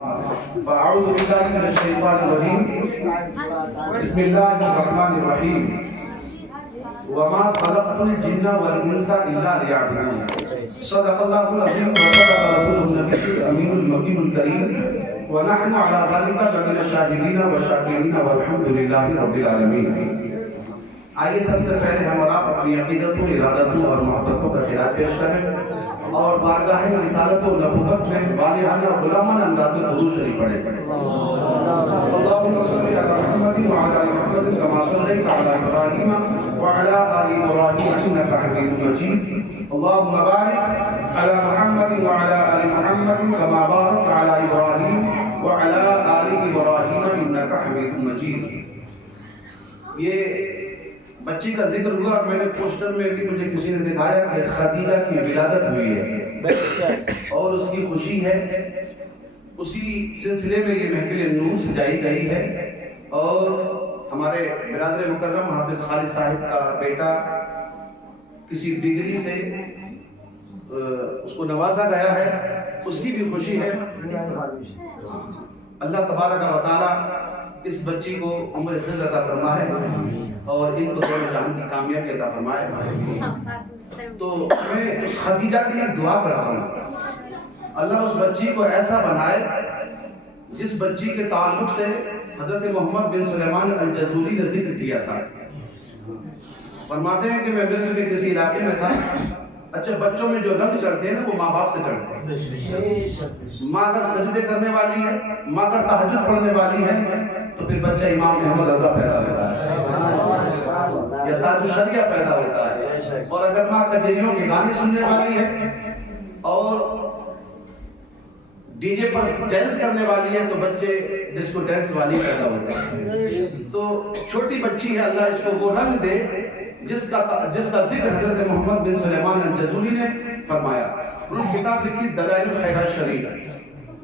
فأعوذ بالله من الشيطان الرجيم بسم الله الرحمن الرحيم وما خلقت الجن والإنس إلا ليعبدون صدق الله العظيم وصدق رسوله النبي الأمين المكي الكريم ونحن على ذلك لمن الشاهدين والشاكرين والحمد لله رب العالمين. آئیے سب سے پہلے ہم اور آپ اپنی عقیدتوں، ارادتوں اور محبتوں کا خراج پیش کریں اور بارگاہ رسالت و نبوت میں والہانہ اور غلامانہ انداز میں درود شریف پڑھیں. اللهم صل على محمد وعلى ال محمد كما صليت على ابراهيم وعلى ال ابراهيم انك حميد مجيد. اللهم بارك على محمد وعلى ال محمد كما باركت على ابراهيم وعلى ال ابراهيم انك حميد مجيد. یہ بچی کا ذکر ہوا اور میں نے پوسٹر میں بھی مجھے کسی نے دکھایا کہ خدیجہ کی ولادت ہوئی ہے اور اس کی خوشی ہے. اسی سلسلے میں یہ محفل نور سجائی گئی ہے اور ہمارے برادر مکرم حافظ خالد صاحب کا بیٹا کسی ڈگری سے اس کو نوازا گیا ہے، اس کی بھی خوشی ہے. اللہ تبارک و تعالی اس بچی کو عمر دراز عطا فرمائے اور ان کو دونوں جہان کی کامیابی عطا فرمائے. تو میں اس خدیجہ کے لیے دعا کرتا ہوں اللہ اس بچی کو ایسا بنائے جس بچی کے تعلق سے حضرت محمد بن سلیمان الجزوری نے ذکر کیا تھا. فرماتے ہیں کہ میں مصر کے کسی علاقے میں تھا. اچھا، بچوں میں جو رنگ چڑھتے ہیں نا وہ ماں باپ سے چڑھتے ہیں. ماں اگر سجدے کرنے والی ہے، ماں اگر تہجد پڑھنے والی ہے تو پھر بچہ امام احمد رضا پیدا ہوتا ہے یا تاج الشریعہ پیدا ہوتا ہے. اور اگر ماں کجریوں کے گانے سننے والی ہے اور ڈی جے پر ڈانس کرنے والی ہے تو بچے ڈسکو ڈانس والی پیدا ہوتے ہیں. تو چھوٹی بچی ہے، اللہ اس کو وہ رنگ دے جس کا ذکر حضرت محمد بن سلیمان الجزوری نے فرمایا. انہوں نے کتاب لکھی دلائل الخیرات شریف،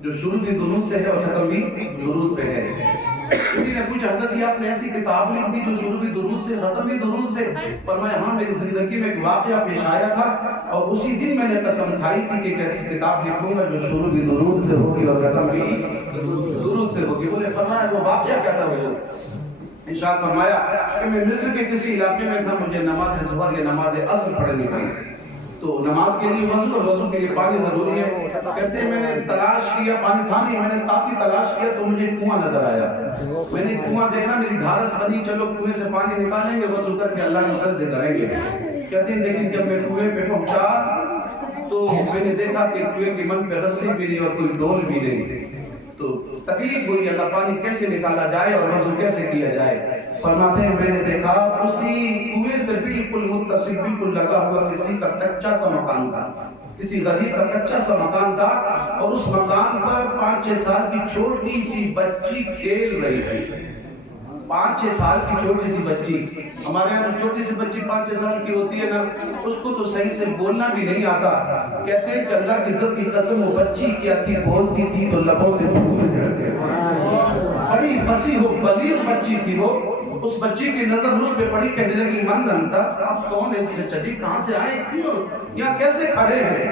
جو شروع بھی درود سے ہے اور ختم بھی درود پہ ہے. کسی نے پوچھا حضرت جی آپ نے ایسی کتاب لکھ دی جو شروع بھی درود سے ختم بھی درود سے؟ فرمایا ہاں، میری زندگی میں ایک واقعہ پیش آیا تھا اور اسی دن میں نے قسم کھائی تھی کہ ایک ایسی کتاب لکھوں گا جو شروع بھی درود سے ہوگی اور ختم بھی درود سے ہوگی. انہوں نے فرمایا وہ واقعہ کیا تھا؟ وہ ارشاد فرمایا کہ میں مصر کے کسی علاقے میں تھا، مجھے نماز ظہر یا نماز عصر پڑھنی پڑی. تو نماز کے لیے وضو اور وضو کے لیے پانی ضروری ہے. کہتے ہیں میں نے تلاش کیا، پانی تھا نہیں، میں نے کافی تلاش کیا تو مجھے کنواں نظر آیا. میں نے کنواں دیکھا، میری ڈھارس بنی چلو کنویں سے پانی نکالیں گے، وضو کر کے اللہ کو سجدے کریں گے. کہتے ہیں لیکن جب میں کنویں پہ پہنچا تو میں نے دیکھا کہ کنویں کی من پہ رسی بھی نہیں اور کوئی ڈول بھی نہیں. تو تکلیف ہوئی، اللہ پانی کیسے نکالا جائے اور وضو کیسے کیا جائے. فرماتے ہیں میں نے دیکھا اسی کنویں سے بالکل متصل، بالکل لگا ہوا کسی کا کچا سا مکان تھا، کسی غریب کا کچا سا مکان تھا اور اس مکان پر 5-6 سال کی چھوٹی سی بچی کھیل رہی تھی. 5-6 سال کی چھوٹی سی بچی. ہمارے یہاں چھوٹی سی بچی 5-6 سال کی ہوتی ہے نا، اس کو تو صحیح سے بولنا بھی نہیں آتا. کہتے ہیں کہ اللہ کی عزت کی قسم وہ بچی کیا تھی، بولتی تھی تو لبوں سے پھول جھڑتے. بڑی فصیح و بلیغ بچی تھی وہ. اس بچی کی نظر مجھ پہ پڑی، کہنے لگی من انتا، آپ کون ہیں؟ چچا جی کہاں سے آئے، کیوں یہاں کیسے کھڑے ہیں؟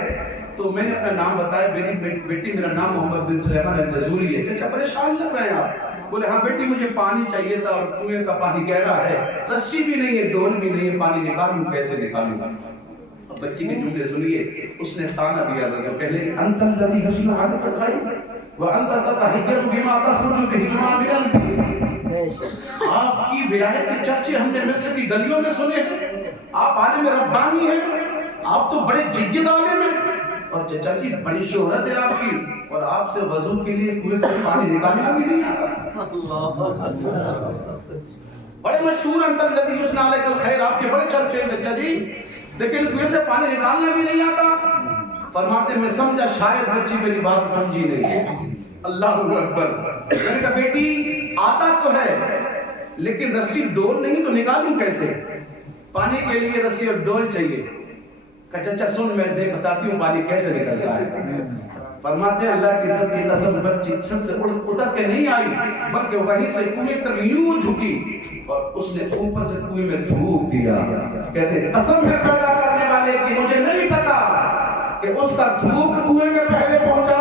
تو میں نے اپنا نام بتایا، میری بیٹی میرا نام محمد بن سلیمان الجزوری ہے. چچا پریشان لگ رہے ہیں آپ؟ بولے ہاں بیٹی مجھے پانی چاہیے تھا اور کنویں کا پانی گہرا ہے، رسی بھی نہیں ہے، ڈول بھی نہیں ہے، پانی نکالوں کیسے نکالوں گا؟ اب بچی کے جملے سنیے. اس نے تانا دیا تھا، کہنے لگی انت الذی حسن عادت الخیر وانت تتحیر بما تخرج به الماء من البئر. آپ کی ولایت کے چرچے ہم نے مصر کی گلیوں میں سنے ہیں. آپ عالم ربانی ہیں، آپ تو بڑے جید عالم ہیں اور چچا جی بڑی شہرت ہے آپ کی، اور آپ سے وضو کے لیے کنویں سے پانی نکالنا بھی نہیں آتا. بڑے مشہور انت الذی یثنی علیک الخیر، آپ کے بڑے چرچے ہیں چچا جی، لیکن کنویں سے پانی نکالنا بھی نہیں آتا. فرماتے میں سمجھا شاید بچی میری بات سمجھی نہیں. اللہ اکبر. میں نے کہا بیٹی آتا تو ہے لیکن رسی ڈول نہیں تو نکالوں کیسے؟ پانی کے لیے رسی اور ڈول چاہیے. کہا چچا سن میں بتاتی ہوں پانی کیسے نکلتا ہے. فرماتے ہیں اللہ کی عزت کی قسم بچی چھت سے اتر کے نہیں آئی بلکہ وہیں سے کنویں تک یوں جھکی اور اس نے اوپر سے کنویں میں تھوک دیا. کہتے ہیں قسم ہے پیدا کرنے والے کی مجھے نہیں پتا کہ اس کا دھوپ کنویں میں پہلے پہنچا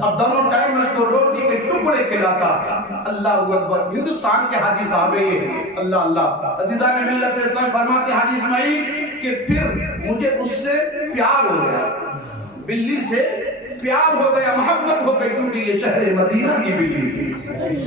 اب دونوں ٹائم اس کو روٹی کے ٹکڑے کھلاتا. اللہ اکبر. ہندوستان کے حاجی صاحب ہیں یہ. اللہ اللہ. عزیزان ملت اسلام فرماتے حاجی اسماعیل کہ پھر مجھے اس سے پیار ہو گیا, بلی سے پیار ہو گیا, محبت ہو گئی, کیونکہ یہ شہر مدینہ کی بلی تھی,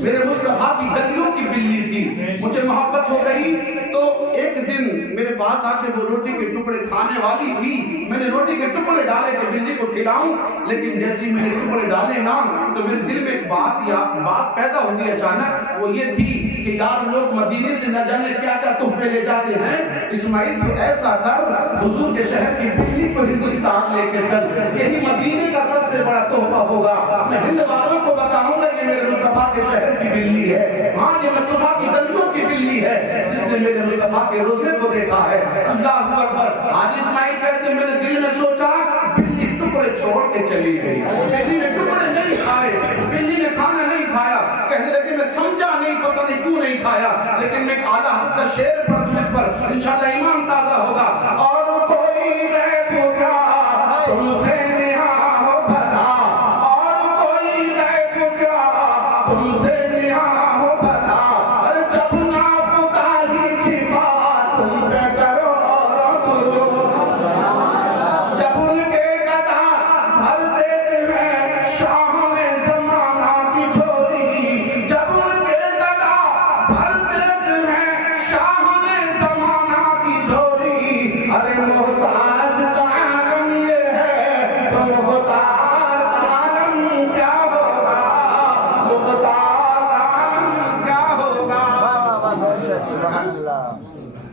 میرے مصطفیٰ کی گلیوں کی بلی تھی, مجھے محبت ہو گئی. تو ایک دن میرے پاس آ کے وہ روٹی کے ٹکڑے کھانے والی تھی, میں نے روٹی کے ٹکڑے ڈالے کہ بلی کو کھلاؤں, لیکن جیسے میں نے ٹکڑے ڈالے نا تو میرے دل میں ایک بات پیدا ہو گئی اچانک. وہ یہ تھی کہ یار لوگ مدینے سے نہ جانے کیا کیا تحفے لے جاتے ہیں, اسماعیل تو ایسا کر حضور کے شہر کی بلی کو ہندوستان لے کے چل, یہی مدینے کا سب سے بڑا تحفہ ہوگا. میں ہند والوں کو بتاؤں گا کہ میرے مصطفیٰ کے شہر کی بلی ہے, ہاں یہ مصطفیٰ کی گلیوں کی بلی ہے جس نے میرے مصطفیٰ کے روزے کو دیکھا ہے. اللہ اکبر. آج اسماعیل کہتے ہیں میں نے دل میں سوچا بلی ٹکڑے چھوڑ کے چلی گئی, بلی نے ٹکڑے نہیں کھائے, بلی نے کھانا نہیں کھایا. کہنے لگے میں سمجھا نہیں, پتہ نہیں کیوں نہیں کھایا, لیکن میں اعلیٰ حضرت کا شعر پڑھ دوں اس پر انشاءاللہ ایمان تازہ ہوگا. اور کوئی غیب کیا تم سے تم سے نہاں ہو بھلا, اور جب نافرمانی چھپا تم پہ کرو اور جب ان کے گدا بھر دیتے ہیں شاہ میں زمانہ کی جھولی, جب ان کے گدا بھر دیتے ہیں شاہ میں زمانہ کی جھولی. ارے محتاج کا عالم یہ ہے تو محتاج کا عالم کیا ہوگا, کیا ہوگا.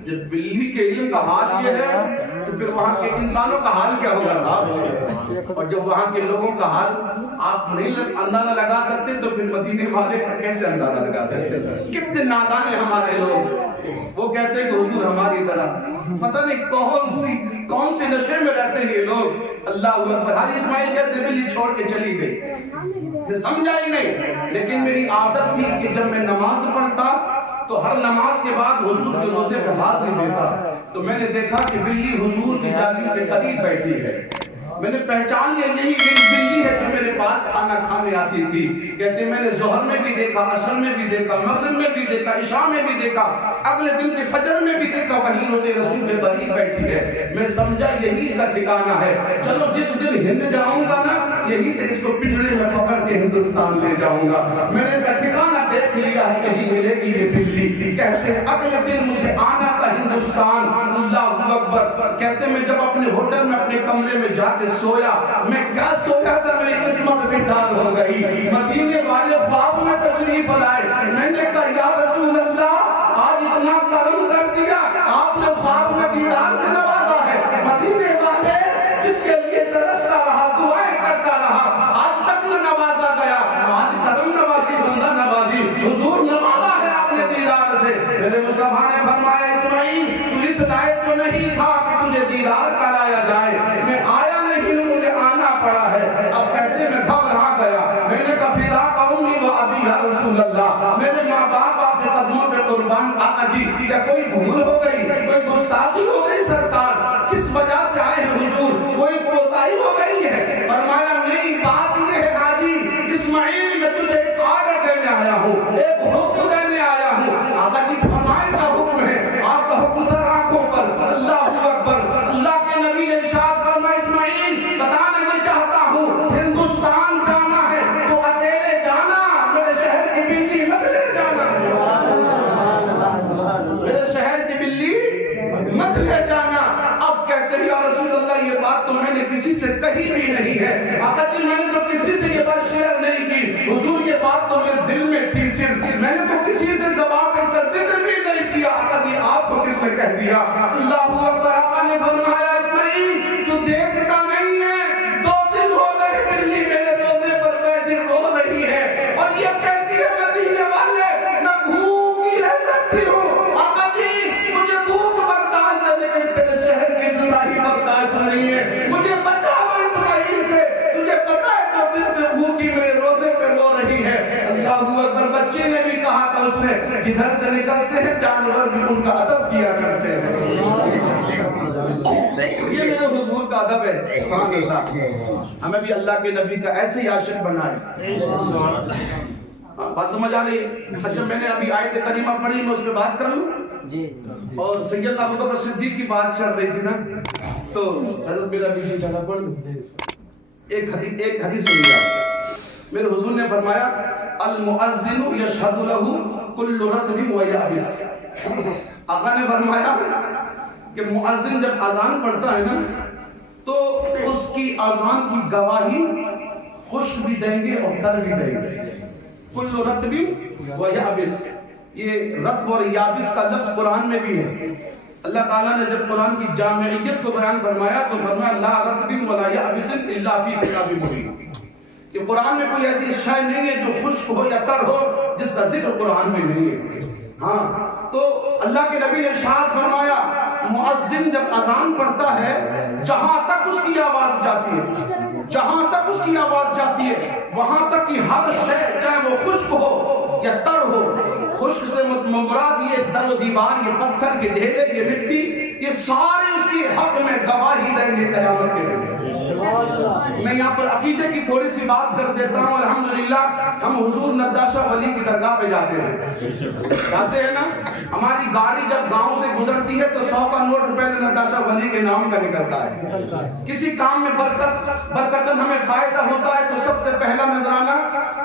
جب بلی کے علم کا حال یہ ہے تو پھر وہاں کے انسانوں کا حال کیا ہوگا صاحب, اور جب وہاں کے لوگوں کا حال آپ نہیں اندازہ لگا سکتے تو پھر مدینے والے کا کیسے اندازہ لگا سکتے. کتنے نادان ہیں ہمارے لوگ, وہ کہتے ہیں کہ حضور ہماری طرح پتہ نہیں کون سی نشے میں رہتے ہیں یہ لوگ. اللہ اکبر. حاجی اسماعیل کہتے ہیں بلی چھوڑ کے چلی گئی, میں سمجھا ہی نہیں, لیکن میری عادت تھی کہ جب میں نماز پڑھتا تو ہر نماز کے بعد حضور کے روزے پہ حاضری دیتا. تو میں نے دیکھا کہ بلی حضور کی جالی کے قریب بیٹھی ہے, میں نے پہچان لیا یہی بلی ہے جو میرے پاس کھانا کھانے آتی تھی. کہتے میں نے ظہر میں بھی دیکھا, عصر میں بھی دیکھا, مغرب میں بھی دیکھا, عشاء میں بھی دیکھا, اگلے دن کے فجر میں بھی دیکھا, وہیں روزے رسول کے قریب بیٹھی ہے. میں سمجھا یہی اس کا ٹھکانہ ہے, چلو جس دن ہند جاؤں گا نا یہی سے اس کو پنجرے میں پکڑ کے ہندوستان لے جاؤں گا. میں نے اس کا ٹھکانہ دیکھ لیا ہے, کہیں ملے گی یہ بلی. کہتے ہیں اگلے دن مجھے آنا تھا ہندوستان. اللہ اکبر. کہتے ہیں میں جب اپنے ہوٹل میں اپنے کمرے میں جا کے سویا, میں کیا سویا تھا, میری قسمت بیدار ہو گئی. مدینے والے خواب میں تشریف لائے, میں نے کہا یا رسول اللہ آج اتنا کرم کر دیا, آپ نے خواب میں دیدار سے نوازا ہے. مدینے والے جس کے لیے ترستا رہا, دعائیں کرتا رہا, آج تک نہ نوازا گیا. آج کرم نوازی, بندہ نوازی, حضور نوازا ہے آپ نے دیدار سے. میرے مصطفیٰ نے فرمایا اسماعیل تو اس لائق تو نہیں تھا کہ تجھے دیدار کرایا جائے, میں آیا نہیں, مجھے آنا پڑا ہے. اب کہتے میں گھبرا گیا, میں نے کہا فدا قومی و ابی یا رسول اللہ, میرے ماں باپ آپ کے قدموں پہ قربان. آقا جی کیا کوئی بھول ہو گئی, کوئی گستاخی ہو گئی سرکار, کس وجہ سے آئے ہیں حضور, کوئی کوتاہی ہو گئی ہے؟ فرمایا نہیں, بات یہ ہے حاجی اسماعیل میں تجھے ایک آرڈر دینے آیا ہوں, ایک حکم دینے آیا ہوں. آقا جی فرمائے کا حکم ہے, آپ کا حکم سر آنکھوں پر. اللہ اکبر. اللہ کے نبی نے ارشاد فرمایا اسماعیل بتانا یہ چاہتا ہوں, ہندوستان جانا ہے تو اکیلے جانا, میرے شہر کی بلی مت لے جانا, میرے شہر کی بلی مت لے جانا. اب کہتے ہیں یا رسول اللہ یہ بات تو میں نے کسی سے کہی بھی نہیں ہے. آقا جی میں نے تو کسی سے یہ بات شیئر نہیں کی, حضور یہ بات تو میرے دل میں تھی صرف, میں نے تو کسی سے زبان پہ اس کا ذکر بھی نہیں کیا. آقا جی آپ کو کس نے کہہ دیا؟ اللہ اکبر. آقا نے فرمایا اسماعیل تو دیکھتا نہیں ہے, 2 دن ہو گئے بلی میرے روزے پر بیٹھی رو رہی ہے, اور یہ کہتی ہے مدینے والے میں بھوکی رہ سکتی ہوں. آقا جی مجھے بھوک برداشت ہے, لیکن تیرے شہر کی جدائی برداشت نہیں ہے, مجھے بچاؤ اسماعیل سے, تجھے پتا ہے 2 دن سے بھوکی میرے روزے پہ رو رہی ہے. اللہ اکبر. بچے نے بھی کہا تھا اس نے جدھر سے نکلتے ہیں جانور بھی ان کا ادب کیا کرتے ہیں. یہ میرے حضور کا ادب ادب ہے. سبحان اللہ. ہمیں بھی اللہ کے نبی کا ایسے ہی عاشق بنائے. بات سمجھ آ رہی ہے؟ اچھا میں نے ابھی آیت کریمہ پڑھی، میں اس پہ بات کر لوں جی. اور سیدنا ابوبکر صدیق کی بات چل رہی تھی نا، تو حضرت میرا بھی چلا پڑھ لوں. ایک حدیث سنیے آپ. میرے حضور نے فرمایا المؤذن یشہد لہ کل رطب و یابس. آقا نے فرمایا کہ مؤذن جب اذان پڑھتا ہے نا تو اس کی اذان کی گواہی خشک بھی دیں گے اور تر بھی دیں گے. کل رطب و یابس، یہ رطب اور یابس کا لفظ قرآن میں بھی ہے. اللہ تعالیٰ نے جب قرآن کی جامعیت کو بیان فرمایا تو فرمایا لا رطب ولا یابس الا فی کتاب مبین، کہ قرآن میں کوئی ایسی شے نہیں ہے جو خشک ہو یا تر ہو جس کا ذکر قرآن میں نہیں ہے. ہاں تو اللہ کے نبی نے ارشاد فرمایا مؤذن جب اذان پڑھتا ہے جہاں تک اس کی آواز جاتی ہے، جہاں تک اس کی آواز جاتی ہے وہاں تک کی ہر شے چاہے وہ خشک ہو یا تر ہو. خشک سے مراد یہ در و دیوار، یہ پتھر، یہ ڈھیلے، یہ مٹی، یہ سارے اس کی حق میں گواہی دیں گے قیامت کے دن. میں یہاں پر عقیدے کی تھوڑی سی بات کر دیتا ہوں. الحمدللہ ہم حضور نداشہ ولی کی درگاہ پہ جاتے ہیں نا. ہماری گاڑی جب گاؤں سے گزرتی ہے تو 100 کا نوٹ پہلے نداشہ ولی کے نام کا نکلتا ہے. کسی کام میں برکتاً ہمیں فائدہ ہوتا ہے تو سب سے پہلا نذرانہ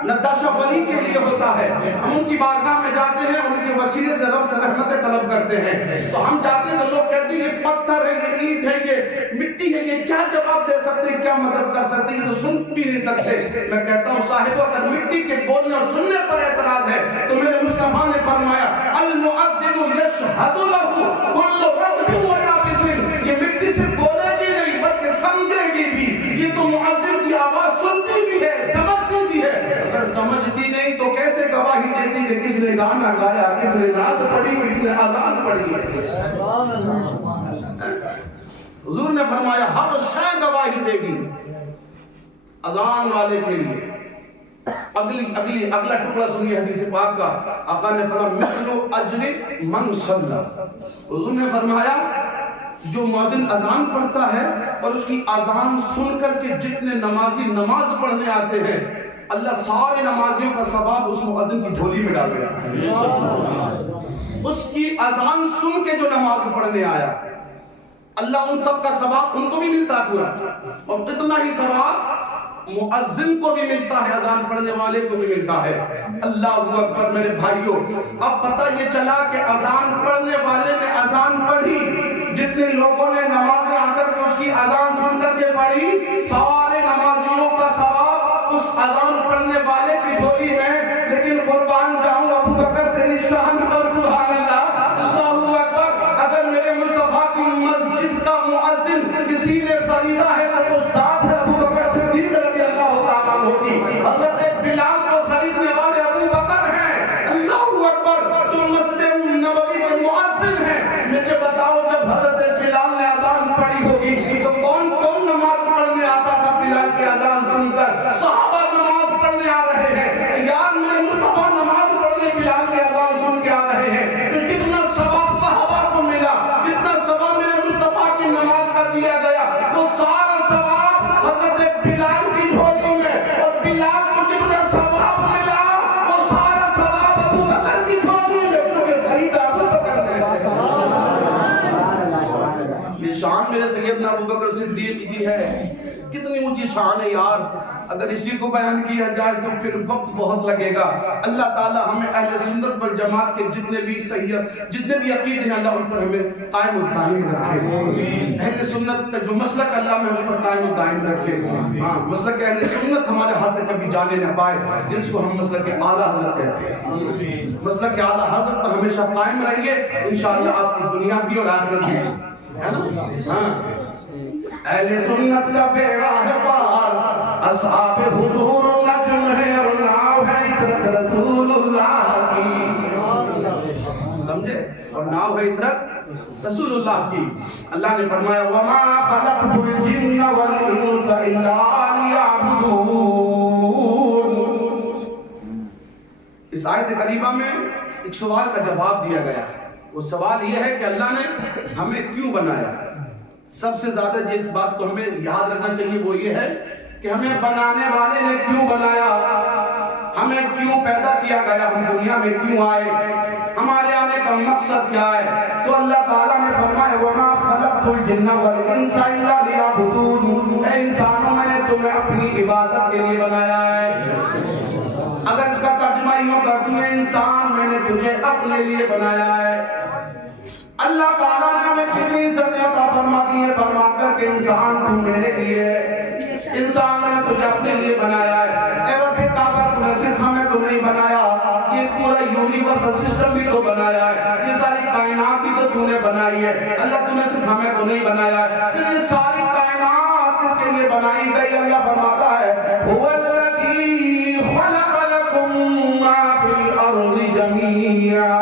نداشہ ولی کے لیے ہوتا ہے. ہم ان کی بارگاہ میں جاتے ہیں، ان کے وسیلے سے رب سے رحمتیں طلب کرتے ہیں. تو ہم جاتے ہیں تو لوگ کہتے ہیں یہ پتھر ہے، یہ اینٹ ہے، یہ مٹی ہے، یہ کیا جواب دے سکتے ہیں، کیا مدد کر سکتے ہیں، یہ تو سن بھی نہیں سکتے. میں کہتا ہوں صاحب اگر مٹی کے بولنے اور سننے پر اعتراض ہے تو میرے مصطفیٰ نے فرمایا المؤذن یشہد لہ کل رطب و یابس، یہ مٹی سے بولے گی نہیں بلکہ سمجھے گی بھی. یہ تو مؤذن کی آواز سنتی بھی ہے، سمجھتی بھی ہے. اگر سمجھتی نہیں تو کیسے گواہی دیتی کہ کس نے گانا گایا، کس نے نعت پڑھی، کس نے اذان پڑھی ہے. حضور نے فرمایا ہر شے گواہی دے گی اذان والے کے لیے. اگلا ٹکڑا سنیے حدیث پاک کا. آقا نے فرمایا مثل اجر من صلی. حضور نے فرمایا جو مؤذن اذان پڑھتا ہے اور اس کی اذان سن کر کے جتنے نمازی نماز پڑھنے آتے ہیں اللہ سارے نمازیوں کا ثواب اس مؤذن کی جھولی میں ڈال دیتا ہے. اس کی اذان سن کے جو نماز پڑھنے آیا اللہ ان سب کا ثواب ان کو بھی ملتا ہے پورا، اور اتنا ہی ثواب مؤذن کو بھی ملتا ہے، اذان پڑھنے والے کو بھی ملتا ہے. اللہ اکبر. میرے بھائیوں اب پتہ یہ چلا کہ اذان پڑھنے والے نے اذان پڑھی، جتنے لوگوں نے نمازیں آ کر کے اس کی اذان سن کر کے پڑھی سارے نمازیوں کا ثواب اس اذان پڑھنے والے کی جھولی میں. لیکن قربان جاؤں ابو بکر تیری شان پر سبحان اللہ. اللہ اکبر. اگر میرے مصطفیٰ کی مسجد کا مؤذن کسی نے خریدا ہے تو استاد ہے ابو بکر صدیق رضی اللہ تعالیٰ عنہ کی. حضرت بلال کو خریدنے والے ابو بکر ہیں. اللہ اکبر. جو مسجد نبوی کے مؤذن ہیں مجھے بتاؤ جب حضرت بلال نے اذان پڑھی ہوگی تو کون کون نماز پڑھنے آتا تھا بلال کی اذان سن کر؟ صحابہ نماز پڑھنے آ رہے ہیں یار. میرے مصطفیٰ نماز پڑھنے بلال کی اذان سن کے آ رہے ہیں. تو جتنا ثواب صحابہ کو ملا، جتنا ثواب میرے مصطفیٰ کی نماز کا دیا گیا وہ سارا ثواب حضرت بلال کی جھولی میں، اور بلال کو جتنا ثواب ملا وہ سارا ثواب ابو بکر کی جھولی میں، کیونکہ خریدا ابو بکر نے. یہ شان میرے سیدنا ابو بکر صدیق کی ہے. کتنی اونچی شان ہے یار. اگر اسی کو بیان کیا جائے تو پھر وقت بہت لگے گا. اللہ تعالی ہمیں اہل سنت والجماعت کے جتنے بھی عقیدے ہیں اللہ ان پر ہمیں قائم و دائم رکھے. اہل سنت کا جو مسلک اللہ میں اس پر قائم و دائم رکھے. ہاں مسلک اہل سنت ہمارے ہاتھ سے کبھی جانے نہ پائے، جس کو ہم مسلک اعلیٰ حضرت کہتے ہیں. مسلک اعلیٰ حضرت پر ہمیشہ قائم رہیں گے انشاءاللہ. آپ کی دنیا بھی اور آخرت بھی ہے نا. ہاں اہل سنت کا بیڑا ہے پار، اصحاب حضور نجم ہے اور ناؤ ہے عطرت رسول اللہ کی. سمجھے؟ اور ناؤ ہے عطرت رسول اللہ کی. اللہ نے فرمایا وما خلقت الجن والانس الا ليعبدون. اس آیت کریمہ میں ایک سوال کا جواب دیا گیا. وہ سوال یہ ہے کہ اللہ نے ہمیں کیوں بنایا. سب سے زیادہ جس بات کو ہمیں یاد رکھنا چاہیے وہ یہ ہے کہ ہمیں بنانے والے نے کیوں بنایا، ہمیں کیوں پیدا کیا گیا، ہم دنیا میں کیوں آئے، ہمارے آنے کا مقصد کیا ہے۔ تو اللہ تعالیٰ نے فرمایا وَمَا خَلَقْتُ الْجِنَّ وَالْإِنسَ إِلَّا لِيَعْبُدُونِ، اے انسانوں میں نے تمہیں اپنی عبادت کے لیے بنایا ہے۔ اگر اس کا ترجمہ یوں کر دوں انسان میں نے تجھے اپنے لیے بنایا ہے۔ اللہ تعالیٰ نے ہمیں کتنی عزت عطا فرما دی ہے، فرما کر کہ انسان تو میرے لیے ہے، انسان میں نے تجھے اپنے لیے بنایا ہے۔ اے رب کعبہ تو نے صرف ہمیں تو نہیں بنایا، یہ پورا یونیورسل سسٹم بھی تو بنایا ہے، یہ ساری کائنات بھی تو نے بنائی ہے۔ اللہ تو نے صرف ہمیں تو نہیں بنایا ہے، یہ ساری کائنات کس کے لیے بنائی گئی؟ اللہ فرماتا ہے هو الذی خلق لکم ما فی الارض جمیعا،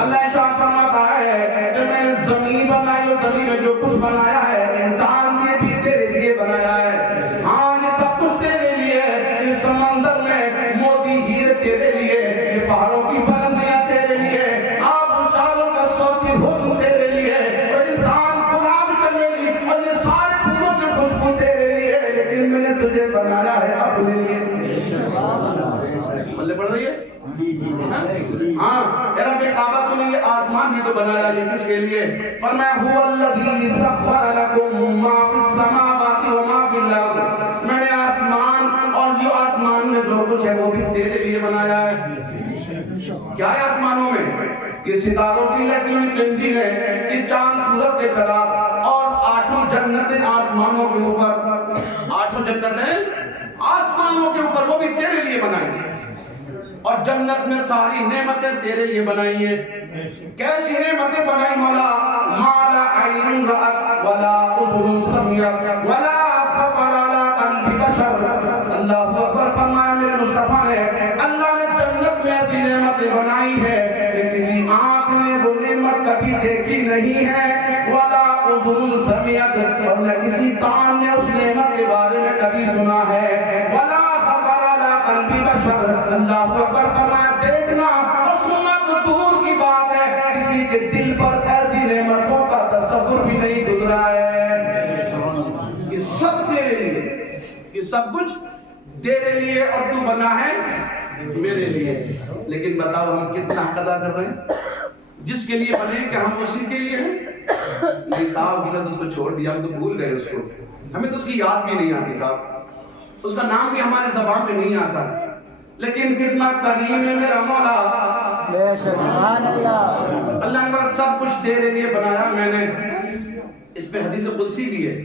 اللہ ارشاد فرماتا ہے کہ میں نے زمین بنائی اور زمین میں جو کچھ بنایا ہے انسان یہ بھی تیرے لیے بنایا ہے۔ ہاں یہ سب کچھ تیرے لیے ہے، یہ سمندر میں موتی ہیرے تیرے لیے، یہ پہاڑوں کی بلندیاں تیرے لیے، آپ شالوں کا صوتی حسن تیرے لیے، اور انسان گلاب چمیلی اور یہ سارے پھولوں کی خوشبو تیرے لیے، لیکن میں نے تجھے بنایا ہے اپنے لیے۔ بلے پڑھ رہی ہے؟ ہاں رب کعبہ تو نے یہ آسمان بھی تو بنایا، یہ کس کے لیے؟ فرمایا هو الذی سخر لکم ما فی السماوات و ما فی الارض، میں نے آسمان اور جو آسمان میں جو کچھ ہے وہ بھی تیرے لیے بنایا ہے۔ کیا ہے آسمانوں میں؟ یہ ستاروں کی لگی ہوئی تنظیم ہے، یہ چاند سورج کے چراغ اور 8 جنتیں آسمانوں کے اوپر، 8 جنتیں آسمانوں کے اوپر وہ بھی تیرے لیے بنائی ہیں، اور جنت میں ساری نعمتیں تیرے لیے بنائی ہیں۔ کیسی نعمتیں بنائی مولا؟ ما لا عین رأت ولا اذن سمعت ولا خطر على قلب بشر۔ اللہ اکبر، فرمایا میرے مصطفیٰ نے اللہ نے جنت میں ایسی نعمتیں بنائی ہے کہ کسی آنکھ نے وہ نعمت کبھی دیکھی نہیں ہے، ولا اذن سمعت، اور نہ کسی کان نے اس نعمت کے بارے میں کبھی سنا ہے، ولا قلبی بشر۔ اللہ اکبر، فرمایا دیکھنا اور سننا تو دور کی بات ہے، کسی کے دل پر ایسی نعمتوں کا تصور بھی نہیں گزرا ہے۔ یہ سب تیرے لیے، یہ سب کچھ تیرے لیے، اور تو بنا ہے میرے لیے۔ لیکن بتاؤ ہم کتنا حق ادا کر رہے ہیں؟ جس کے لیے بنے کہ ہم اسی کے لیے ہیں؟ نہیں صاحب، ہم نے تو اس کو چھوڑ دیا، ہم تو بھول گئے اس کو، ہمیں تو اس کی یاد بھی نہیں آتی صاحب، اس کا نام بھی ہمارے زبان پہ نہیں آتا، لیکن کتنا کریم ہے میرا مولا۔ بے شک، سبحان اللہ۔ اللہ نے سب کچھ تیرے لیے بنایا، میں نے اس پہ حدیث قدسی بھی ہے،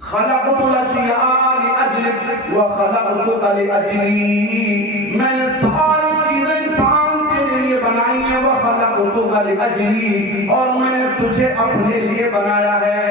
خلقت الاشیاء لاجلک وخلقتک لاجلی، میں نے ساری چیزیں انسان تیرے لیے بنائی ہیں، وخلقتک لاجلی، اور میں نے تجھے اپنے لیے بنایا ہے۔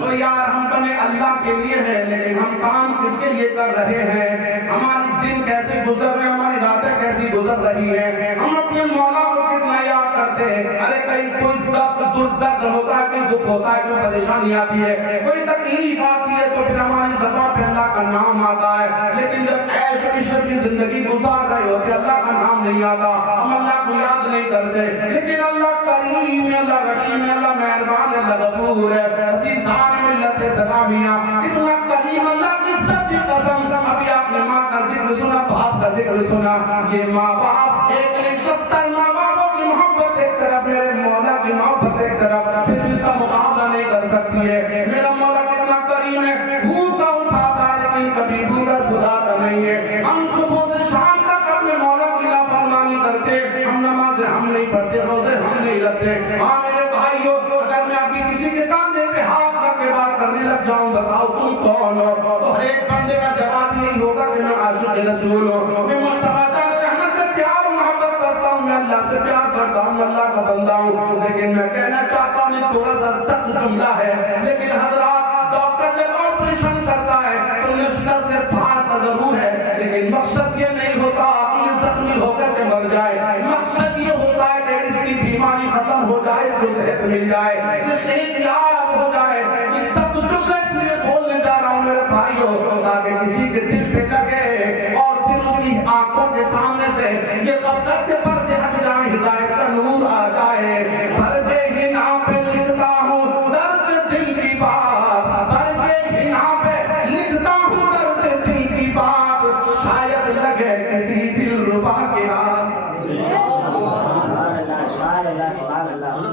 تو یار ہم بنے اللہ کے لیے ہیں، لیکن ہم کام کس کے لیے کر رہے ہیں؟ ہماری دن کیسے گزر رہے ہیں، ہماری راتیں کیسی گزر رہی ہیں، ہم اپنے مولا کو کتنا یاد کرتے ہیں؟ ارے کہیں کوئی درد ہوتا ہے، کوئی دکھ ہوتا ہے، کوئی پریشانی آتی ہے، کوئی تکلیف آتی ہے تو پھر ہماری زبان پہ اللہ کا نام آتا ہے، لیکن جب عیش و عشرت کی زندگی گزار رہے ہوتے اللہ کا نام نہیں آتا، ہم اللہ کو یاد نہیں کرتے۔ لیکن اللہ کریم ہے، اللہ رحیم ہے، اللہ مہربان ہے، اللہ غفور ہے، عزیزان ملت اسلامیہ، اتنا کریم اللہ کی عزت کی قسم۔ ابھی آپ نے ماں کا ذکر سنا، باپ کا ذکر سنا، یہ ماں باپ ایک نہیں 70 ماں باپوں کی محبت ایک طرف، میرے مولا کی محبت ایک طرف، پھر اس کا مقابلہ نہیں کر سکتی ہے۔ میرا مولا کتنا کریم ہے، بھوکا اٹھاتا ہے لیکن کبھی بھوکا سلاتا نہیں ہے۔ ہم صبح سے شام تک اپنے مولا کی نافرمانی کرتے، ہم نمازیں ہم نہیں پڑھتے، روزے ہم نہیں رکھتے۔ ہاں میرے بھائیو، اگر میں ابھی کسی کے کاندھے پہ ہاتھ رکھ کے بات کرنے لگ جاؤں، بتاؤ تم کون ہو، تو ہر ایک بندے کا جواب یہی ہوگا کہ میں عاشق رسول ہوں، میں مصطفیٰ جان رحمت سے پیار و محبت کرتا ہوں، میں اللہ سے پیار کرتا ہوں، میں اللہ کا بندہ ہوں۔ لیکن میں کہنا چاہتا ہوں، یہ تھوڑا سا سخت جملہ ہے، لیکن حضرات ڈاکٹر جب آپریشن کرتا ہے تو نشتر سے پھاڑتا ضرور ہے، لیکن مقصد یہ نہیں ہوتا کہ یہ زخمی ہو کر کے مر جائے، مقصد یہ ہوتا ہے کہ اس کی بیماری ختم ہو جائے، تو صحت مل جائے، یہ صحت یاب ہو جائے۔ یہ سب جملہ اس لیے بولنے جا رہا ہوں میرے بھائیو، تاکہ کسی کے دل پہ لگے اور پھر اس کی آنکھوں کے سامنے سے یہ غفلت کے پردے ہٹ جائیں، ہدایت کا نور آ جائے، بھر دے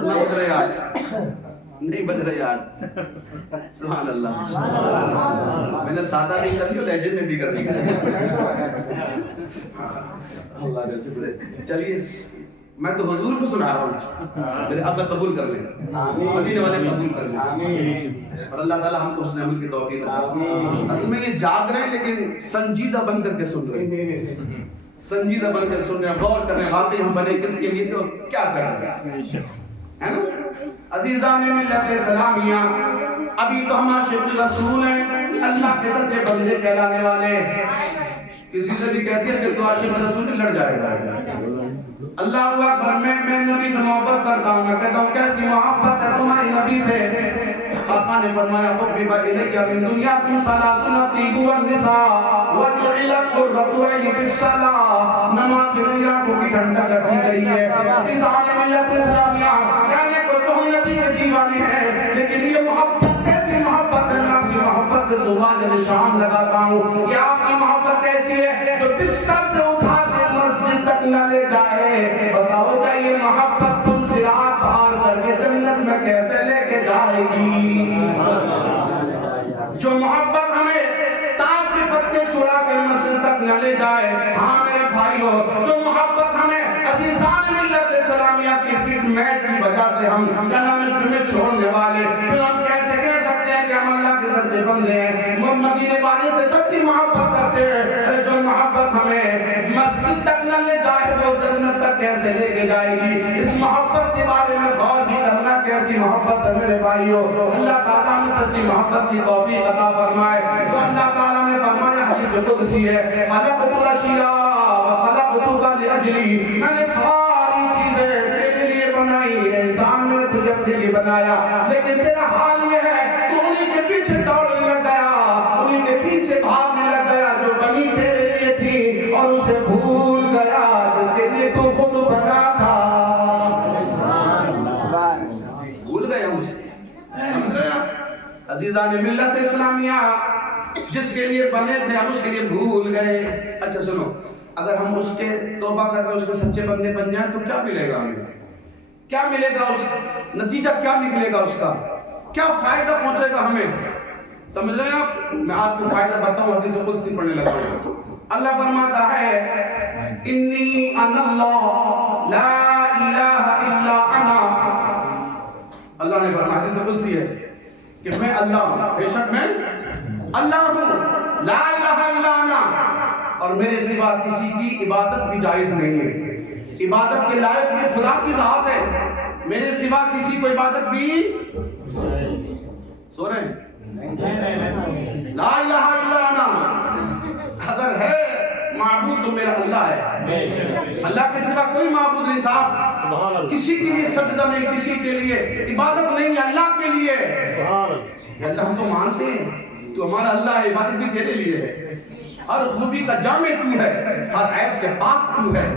نہیں بج رہے آج، نہیں بج رہے آج. سبحان اللہ. میں نے سادہ نہیں کر لی اور لہجے میں بھی کر لی. اللہ کا شکر ہے. چلیے میں تو حضور کو سنا رہا ہوں، میرے ابا قبول کر لیں، مدینے والے قبول کر لیں، اور اللہ تعالی ہم کو حسن عمل کی توفیق عطا فرمائے. اصل میں یہ جاگ رہے ہیں لیکن سنجیدہ بن کر کے سن رہے ہیں، سنجیدہ بن کر سن رہے ہیں، غور کر رہے ہیں واقعی ہم بنے کس کے لیے تو کیا کر رہے ہیں، ہے نا. عزیزان ملت اسلامیہ، ابھی تو ہم عاشق رسول ہیں، اللہ کے سچے بندے کہلانے والے. کسی سے بھی کہتے ہیں کہ تو عاشق رسول لڑ جائے گا. اللہ اکبر. میں نبی سے محبت کرتا ہوں. میں کہتا ہوں کیسی محبت ہے تمہاری نبی سے. آقا نے فرمایا حبب الیہ من دنیاکم ثلاث الطیب والنساء وجعلت قرۃ عینی فی الصلاۃ. نماز میں میری آنکھوں کی ٹھنڈک رکھی گئی ہے. عزیزان ملت اسلامیہ، کہنے کو تو ہم نبی کے دیوانے ہیں، لیکن یہ محبت کیسی محبت ہے؟ میں اپنی محبت کے سوال نشان لگاتا ہوں. یہ آپ کی محبت کیسی ہے جو بستر سے اٹھا کے مسجد تک نہ لے جائے؟ بتاؤ کیا یہ محبت تم صراط پار کر کے جنت میں کیسے لے کے جائے گی؟ جو محبت ہمیں تاج کے پتے چھڑا کے مسجد تک نہ لے جائے. ہاں میرے بھائیو، جو محبت ہمیں عزیزان ملت اسلامیہ کرکٹ میچ کی وجہ سے ہم کیا نام ہے جمعے چھوڑنے والے، پھر ہم کیسے کہہ سکتے ہیں کہ ہم اللہ کے سچے بندے ہیں، مدینے والے سے سچی محبت کرتے ہیں؟ جو محبت ہمیں مسجد تک نہ لے جائے وہ جنت تک کیسے لے کے جائے گی؟ اس محبت کے بارے میں غور بھی کرنا. کیسی محبت ہے میرے بھائیو؟ اللہ تعالیٰ ہمیں سچی محبت کی توفیق عطا فرمائے. تو اللہ تعالیٰ نے فرمایا، حدیث قدسی ہے، خلقت الاشیاء وخلقتک لاجلی. میں نے ساری چیزیں تیرے لیے بنائی، انسان میں نے تجھے اپنے لیے بنایا، لیکن تیرا حال یہ ہے تو انہی کے پیچھے دوڑنے لگ گیا، انہی کے پیچھے بھاگنے لگ گیا جو بنی تیرے لیے تھی، اور اسے بھول گیا جس کے لیے تو خود بنا تھا. بھول گیا اسے. عزیزان ملت اسلامیہ، جس کے لیے بنے تھے ہم اس کے لیے بھول گئے. اچھا سنو، اگر ہم اس کے توبہ کر کے اس کے سچے بندے بن جائیں تو کیا ملے گا ہمیں؟ کیا ملے گا؟ اس نتیجہ کیا نکلے گا؟ اس کا کیا فائدہ پہنچے گا ہمیں؟ سمجھ رہے ہیں آپ؟ میں آپ کو فائدہ بتاؤں، حدیث قدسی پڑھنے لگا ہوں. اللہ فرماتا ہے انی انا اللہ لا الہ الا انا. اللہ نے فرمایا، حدیث قدسی ہے کہ میں اللہ ہوں، بے شک میں اللہ ہوں، لا الہ الا انا، اور میرے سوا کسی کی عبادت بھی جائز نہیں ہے. عبادت کے لائق بھی خدا کی ذات ہے، میرے سوا کسی کو عبادت بھی سو رہے ہیں. لا الہ الا انا، اگر ہے معبود تو میرا اللہ ہے، اللہ کے سوا کوئی معبود نہیں صاحب. کسی کے لیے سجدہ نہیں، کسی کے لیے عبادت نہیں، اللہ کے لیے. اللہ ہم تو مانتے ہیں تو ہمارا اللہ ہے، عبادت بھی تیرے لیے ہے، ہر خوبی کا جامع تو ہے، ہر عیب سے پاک تو ہے.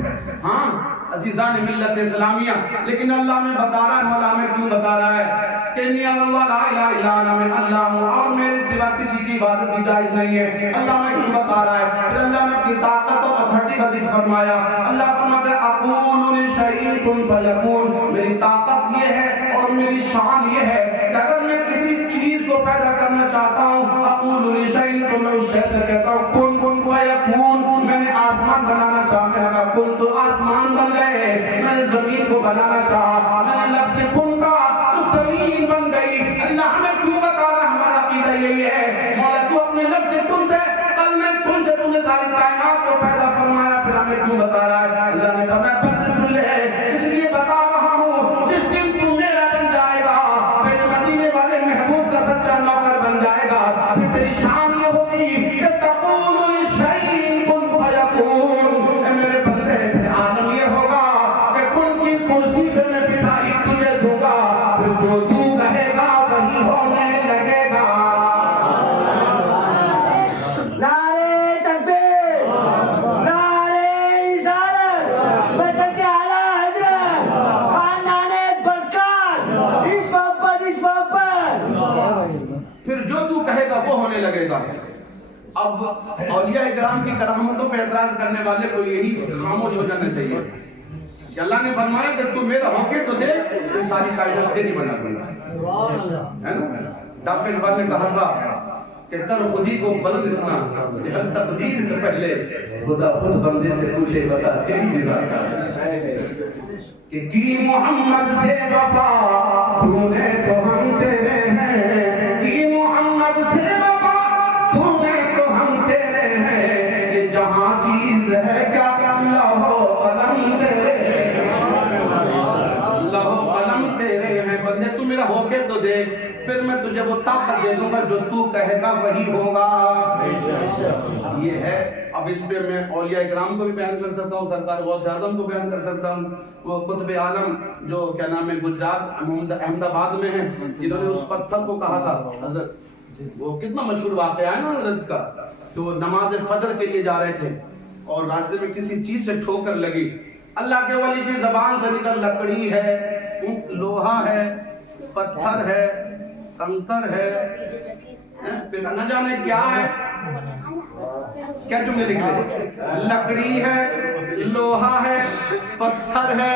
ہاں عزیزان ملت اسلامیہ، لیکن اللہ میں بتا رہا ہے، مولا میں کیوں بتا رہا ہے کہ انی اللہ لا الہ الا انا، میں اللہ ہوں اور میرے سوا کسی کی عبادت بھی جائز نہیں ہے. اللہ میں کیوں بتا رہا ہے؟ پھر اللہ نے اپنی طاقت اور اتھارٹی کا ذکر فرمایا. اللہ فرماتا ہے اقول لشیء کن فیکون. میری طاقت یہ ہے اور میری شان یہ ہے کہ اگر میں کسی چیز کو پیدا کرنا چاہتا ہوں، اقول لشیء تو میں اس شے سے کہتا ہوں کن کن فیکون. میں نے آسمان بنانا چاہا، میں نے کہا کن تو آسمان بن گئے. میں نے زمین کو بنانا چاہا، میں نے لفظ کن کہا تو زمین بن گئی. اللہ ہمیں کیوں بتا رہا ہے؟ ہمارا عقیدہ یہی ہے مولا تو اپنے لفظ کن سے، کلمہ کن سے تو نے ساری کائنات کو پیدا فرمایا، پھر ہمیں کیوں بتا رہا ہے؟ اللہ نے فرمایا بند سن لے، اس لیے بتا رہا ہوں جس دن تو میرا بن جائے گا، میرے مدینے والے محبوب کا سچا نوکر بن جائے گا، پھر تیری شان یہ ہوگی کہ تقول لشیء کن فیکون. اے میرے بندے، پھر عالم یہ ہوگا کہ کن کی کرسی پہ میں بٹھائی تجھے دوں گا، پھر جو تو کہے گا وہی ہونے لگے گا. نعرے تکبیر، نعرے رسالت، بسط اعلیٰ حضرت، خاندان برکات، اس محبت، اس محبت. پھر جو تو کہے گا وہ ہونے لگے گا. اب اولیاء کرام کی کرامتوں پہ اعتراض کرنے والے کو یہی خاموش ہو جانا چاہیے. کہ اللہ نے فرمایا کہ تو میرا ہو کے تو دے، یہ ساری کائنات تیری بنا دوں گا، ہے نا؟ ڈاکٹر اقبال نے کہا تھا کہ کر خودی کو بلند اتنا کہ تقدیر سے پہلے خدا خود بندے سے پوچھے بتا تیری رضا کیا ہے، کہ کی محمد سے وفا تو نے تو ہم تیرے ہیں، کی محمد سے وفا تو نے تو ہم تیرے ہیں، کہ جہاں چیز ہے کیا اللہ و قلم تیرے ہیں، اللہ و قلم تیرے ہیں، بندے تو میرا ہو کے تو دیکھ، پھر میں تجھے وہ طاقت دے دوں گا جو تو کہے گا وہی ہوگا۔ یہ ہے، اب اس پہ میں اولیاء اکرام کو بھی بیان کر سکتا ہوں، سرکار غوث اعظم کو بیان کر سکتا ہوں، وہ قطب عالم جو کیا نام ہے گجرات احمد آباد میں ہیں، جنہوں نے اس پتھر کو کہا تھا حضرت، وہ کتنا مشہور واقعہ ہے نا حضرت کا، تو وہ نماز فجر کے لیے جا رہے تھے اور راستے میں کسی چیز سے ٹھوکر لگی، اللہ کے ولی کی زبان سے نکل لکڑی ہے، لوہا ہے، پتھر ہے، کنکر ہے، پھر نہ جانے کیا ہے، کیا جملے نکلے، لکڑی ہے، لوہا ہے، پتھر ہے،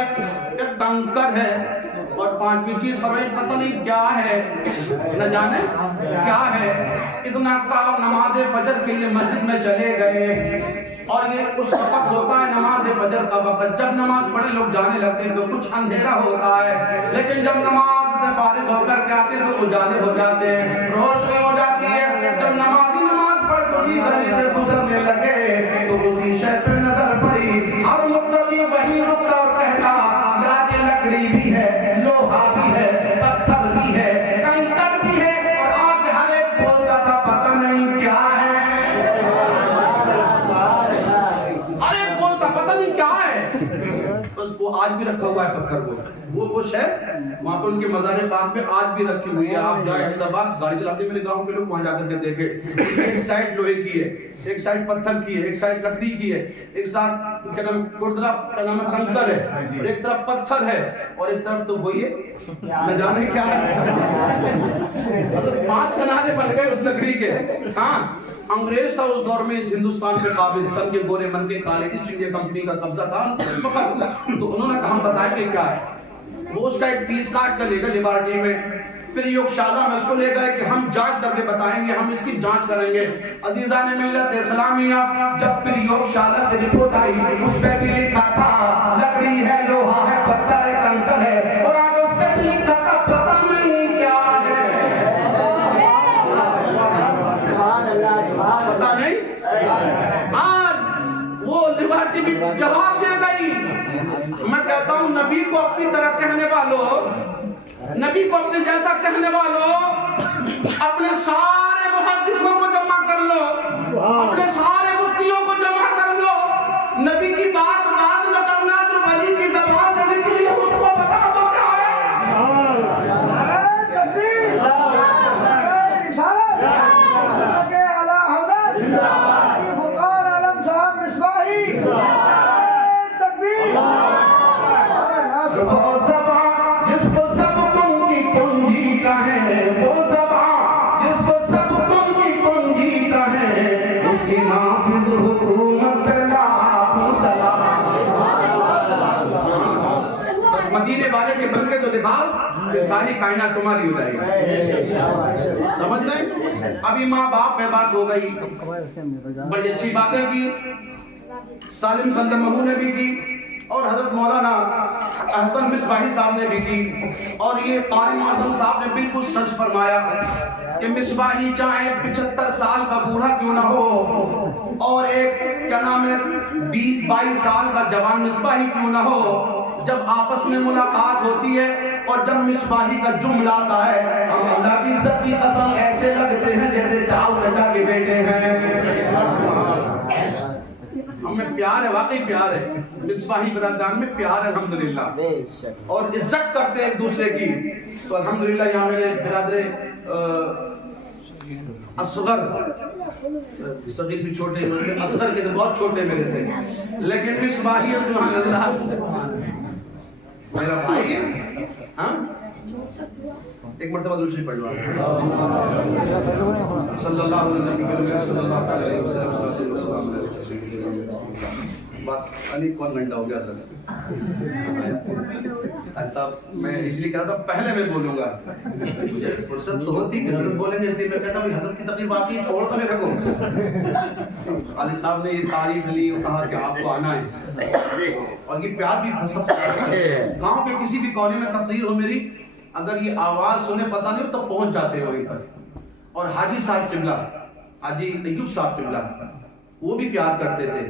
کنکر ہے، اور پانچویں چیز ہمیں پتہ نہیں کیا ہے، نہ جانے کیا ہے، اتنا کہا نماز فجر کے لیے مسجد میں چلے گئے، اور یہ اس وقت ہوتا ہے نماز فجر کا وقت، جب نماز پڑھے لوگ جانے لگتے تو کچھ اندھیرا ہوتا ہے، لیکن جب نماز سے فارغ ہو کر کے آتے تو اجالے ہو جاتے ہیں، روشنی ہو جاتی ہے، جب نمازی نماز پڑھ اسی گلی سے گزرنے لگے تو اسی شے پہ نظر پڑی، اور مقتدی وہی رکتا اور کہتا یار یہ لکڑی بھی ہے، لوہا بھی ہے، پتھر بھی ہے، کنکر بھی ہے، اور آج ہر ایک بولتا تھا پتہ نہیں کیا ہے، ہر ایک بولتا پتہ نہیں کیا ہے، بس وہ آج بھی رکھا ہوا ہے پتھر کو، وہ شے وہاں پہ ان کے مزار پاک میں آج بھی رکھی ہوئی ہے، آپ جائیں احمد آباد گاڑی چلاتے ہیں، میرے گاؤں کے لوگ وہاں جا کر کے دیکھیں، ایک سائڈ لوہے کی ہے، ایک سائڈ پتھر کی ہے، ایک سائڈ لکڑی کی ہے، ایک ساتھ کیا نام کردرا کا نام کنکر ہے، اور ایک طرف پتھر ہے، اور ایک طرف تو وہی ہے نہ جانے کیا ہے، مطلب 5 کنارے بن گئے اس لکڑی کے۔ ہاں انگریز تھا اس دور میں، اس ہندوستان کے قابلستان کے گورے من کے کالے ایسٹ انڈیا کمپنی کا قبضہ تھا اس وقت، تو انہوں نے کہا ہم بتائیں کہ کیا ہے، وہ اس کا ایک پیس کاٹ کر لے گئے لیبارٹری میں، پھر یوگشالہ میں اس کو لے گئے کہ ہم جانچ کر کے بتائیں گے، ہم اس کی جانچ کریں گے۔ عزیزان ملت اسلامیہ، جب پھر یوگشالہ سے رپورٹ آئی اس پہ بھی لکھا تھا لکڑی ہے، لوہا ہے، پتھر ہے، کنکر ہے، اور آگے اس پہ بھی لکھا تھا پتہ نہیں کیا ہے، پتہ نہیں۔ آج وہ لیبارٹری بھی جواب دے گئی۔ میں کہتا ہوں نبی کو اپنی طرح کہنے والوں، نبی کو اپنے جیسا کہنے والوں، اپنے سارے محدثوں کو جمع کر لو، اپنے سارے مفتیوں کو جمع کر لو، نبی کی بات نہ کرنا جو ولی کی زبان سے نکلی اس کو بتا دو کیا ہے۔ جس کو سب کن کی کنجی کہیں، وہ زبان جس کو سب کن کی کنجی کہیں، اس کی نافذ حکومت پہ لاکھوں سلام۔ بس مدینے والے کے بن کے تو دکھاؤ کہ ساری کائنات تمہاری ہو جائے گی، سمجھ رہے؟ ابھی ماں باپ میں بات ہو گئی، بڑی اچھی باتیں کی، سالم سلمہ نے بھی کی، اور حضرت مولانا احسن مصباحی صاحب نے بھی کی، اور یہ قاری معظم صاحب نے بالکل سچ فرمایا کہ مصباحی چاہے 75 سال کا بوڑھا کیوں نہ ہو، اور ایک کیا نام ہے 20-22 سال کا جوان مصباحی کیوں نہ ہو، جب آپس میں ملاقات ہوتی ہے اور جب مصباحی کا جملہ آتا ہے، ہم اللہ کی عزت کی قسم ایسے لگتے ہیں جیسے چاؤ چچا کے بیٹے ہیں، ہمیں پیار ہے، واقعی پیار ہے، مصباحی برادران میں پیار ہے الحمدللہ، اور عزت کرتے ہیں ایک دوسرے کی۔ تو الحمدللہ یہاں میرے برادر اصغر، صغیر بھی چھوٹے، اصغر کے تو بہت چھوٹے میرے سے، لیکن مصباحی سبحان اللہ میرا بھائی ہے۔ ہاں ایک مرتبہ درود شریف پڑھ لو صلی اللہ علیہ وسلم۔ بات علی کون گھنٹہ ہو گیا تھا۔ صاحب میں اس لیے کہا تھا پہلے میں بولوں گا, مجھے فرصت تو ہوتی کہ حضرت بولیں گے, اس لیے میں کہتا ہوں حضرت کی تقریر باقی چھوڑ تو میں رکھوں. علی صاحب نے یہ تعریف لی اور کہا کہ آپ کو آنا ہے, اور یہ پیار بھی سب سے گاؤں کے کسی بھی کونے میں تقریر ہو میری, اگر یہ آواز سنے پتہ نہیں ہو تو پہنچ جاتے ہیں وہیں پر. اور حاجی صاحب قبلہ, حاجی ایوب صاحب قبلہ, وہ بھی پیار کرتے تھے.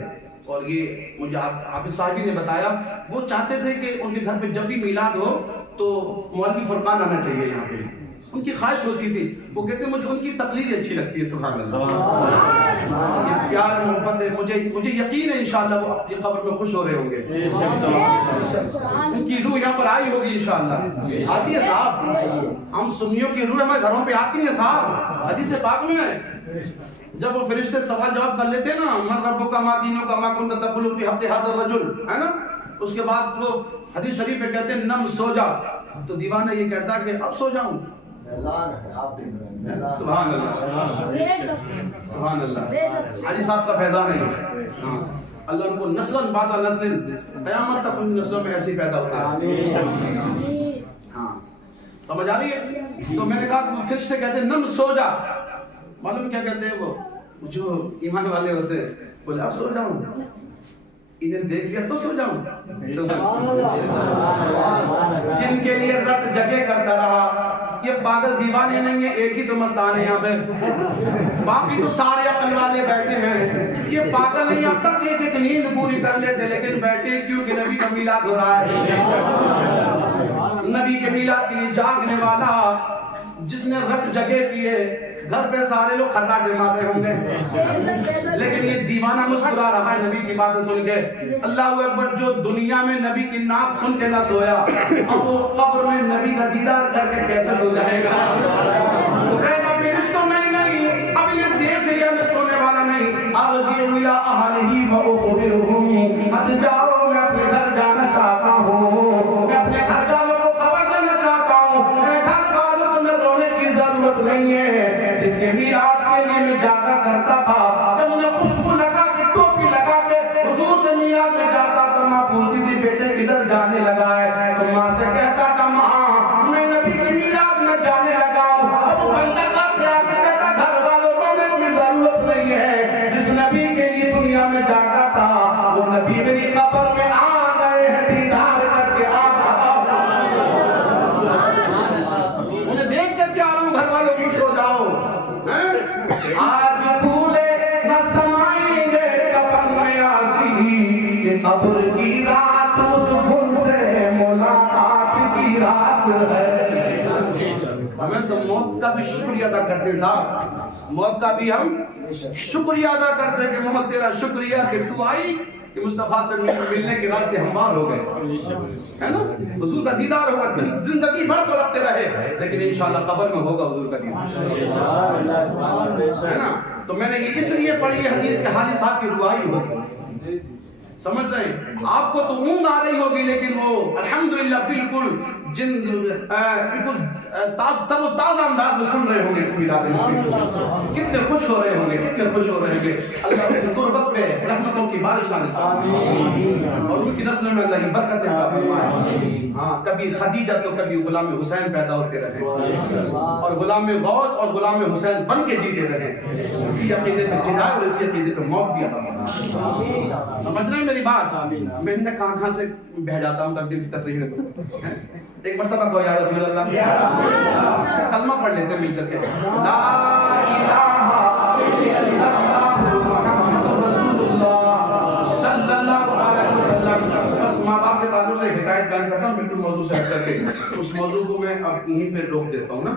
اور یہ مجھے حافظ صاحب نے بتایا, وہ چاہتے تھے کہ ان کے گھر پہ جب بھی میلاد ہو تو مولوی فرقان آنا چاہیے یہاں پہ, ان کی خواہش ہوتی تھی. وہ کہتے ہیں مجھے ان کی تقریر اچھی لگتی ہے. سبحان اللہ, یہ پیار محبت ہے. مجھے یقین ہے انشاءاللہ وہ اپنی قبر میں خوش ہو رہے ہوں گے, ان کی روح یہاں پر آئی ہوگی انشاءاللہ. آتی ہے صاحب, ہم سنیوں کی روح ہمارے گھروں پہ آتی ہے صاحب. حدیث پاک میں ہے جب وہ فرشتے سوال جواب کر لیتے ہیں نا, من ربک ما دینک ما کنت تقول فی حق هذا الرجل, ہے نا, اس کے بعد وہ حدیث شریف میں کہتے ہیں نم سو جا, تو دیوانہ یہ کہتا کہ اب سو جاؤں. سبحان اللہ, سبحان اللہ. علی صاحب کا فیضان ہے. ہاں, اللہ ان کو نسلاً بعد نسل قیامت تک ان نسلوں میں ایسے پیدا ہوتے ہیں. ہاں, سمجھ آ رہی ہے. تو میں نے کہا کہ وہ فرشتے کہتے ہیں نم سو جا, معلوم کیا کہتے ہیں وہ جو ایمان والے ہوتے ہیں, بولے اب سو جاؤں, انہیں دیکھ لیا تو سو جاؤں. جن کے لیے رت جگہ کرتا رہا, یہ پاگل دیوانے نہیں ہیں, ایک ہی تو مستان ہے یہاں پہ, باقی تو سارے عقل والے بیٹھے ہیں. یہ پاگل نہیں, اب تک ایک ایک نیند پوری کر لیتے, لیکن بیٹھے کیونکہ نبی کا میلاد ہو رہا ہے. نبی کے میلاد کے لیے جاگنے والا جس نے رت جگہ کیے, گھر پہ سارے لوگ کھٹاٹے مار رہے ہوں گے, لیکن یہ دیوانہ مسکرا رہا ہے نبی کی باتیں سن کے. اللہ اکبر, جو دنیا میں نبی کی نعت سن کے نہ سویا, اب وہ قبر میں نبی کا دیدار کر کے کیسے سو جائے گا. وہ کہے گا فرشتوں نہیں, اب یہ دیکھ لیا میں سونے والا نہیں. ارجعوا الی اہلہ فاخبرہم, ہٹ جاؤ میں اپنے گھر جانا چاہتا ہوں, میں اپنے گھر والوں کو خبر دینا چاہتا ہوں. میں گھر والوں کو نہ رونے کی ضرورت نہیں ہے, جس کے میلاد کے لیے میں جاگا کرتا تھا, جب انہیں خوشبو لگا کے ٹوپی لگا کے حضور کے میلاد میں جاتا تھا, ماں پوچھتی تھی بیٹے کدھر جانے لگا ہے, تو ماں سے کہتا تھا ماں میں نبی کے میلاد میں جانے لگا ہوں. اب وہ بندہ کر پہ آ کے کہتا گھر والوں رونے کی ضرورت نہیں ہے, جس نبی کے لیے دنیا میں جاگا تھا وہ نبی میری قبر میں آ گئے ہیں, دیدار کر کے آ رہا. انہیں دیکھ کر کے آ رہا ہوں, گھر والوں خوش ہو جاؤ. آج پھولے نہ سمائیں گے کفن میں آسی, یہ قبر کی رات اس گل سے ملاقات کی رات ہے. ہمیں تو موت کا بھی شکریہ ادا کرتے ہیں صاحب, موت کا بھی ہم شکریہ ادا کرتے ہیں کہ موت تیرا شکریہ کہ تو آئی, کہ مصطفیٰ سے ملنے کے راستے ہموار ہو گئے, ہے نا, حضور کا دیدار ہوگا. زندگی بھر تڑپتے رہے, لیکن انشاءاللہ قبر میں ہوگا حضور کا دیدار, ہے نا. تو میں نے یہ اس لیے پڑھی ہے حدیث کے حالی صاحب کی رعائی ہوگی, سمجھ رہے ہیں. آپ کو تو اونگ آ رہی ہوگی, لیکن وہ الحمدللہ بالکل بالکل تر و تازہ انداز میں سن رہے ہوں گے اس میلاد میں. کتنے خوش ہو رہے ہوں گے, کتنے خوش ہو رہے ہوں گے. اللہ کی قربت پہ رحمتوں کی بارش نازل فرمائے, اور ان کی نسلوں میں اللہ کی برکتیں عطا فرمائے. ہاں, کبھی خدیجہ تو کبھی غلام حسین پیدا ہوتے رہے, اور غلام غوث اور غلام حسین بن کے جیتے رہے. اسی عقیدے پہ جدائے اور اسی عقیدے پہ موت بھی عطا فرمائے. سمجھ رہے ہیں میری بات؟ میں نے کہاں سے بہ جاتا ہوں تقدیر کی تقریر. ایک مرتبہ کہو یا رسول اللہ, کلمہ پڑھ لیتے ہیں مل کر کے, لا الہ الا اللہ محمد رسول اللہ صلی اللہ علیہ وسلم. بس ماں باپ کے تعلق سے حکایت بیان کرتا ہوں, بالکل موضوع سے ہٹ کر کے. اس موضوع کو میں اب یہیں پہ روک دیتا ہوں نا,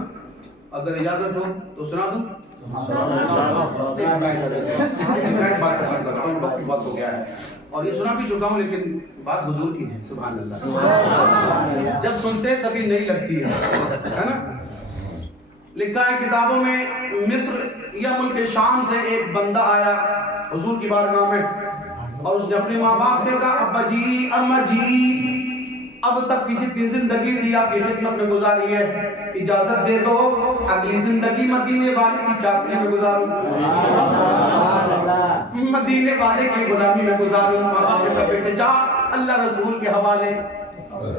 اگر اجازت ہو تو سنا دوں. بات ہو گیا ہے, اور یہ سنا بھی چکا ہوں, لیکن بات حضور کی ہے. سبحان اللہ, جب سنتے تبھی نہیں لگتی ہے نا. لکھا ہے کتابوں میں, مصر یا ملک شام سے ایک بندہ آیا حضور کی بارگاہ میں, اور اس نے اپنے ماں باپ سے کہا ابا جی اما جی, اب تک کی جتنی زندگی تھی آپ کی خدمت میں گزاری ہے, اجازت دے دو اگلی زندگی مدینے والے کی چاکری میں گزاروں, مدینے والے کی غلامی میں گزاروں. ماں باپ نے کہا بیٹے جا اللہ رسول کے حوالے,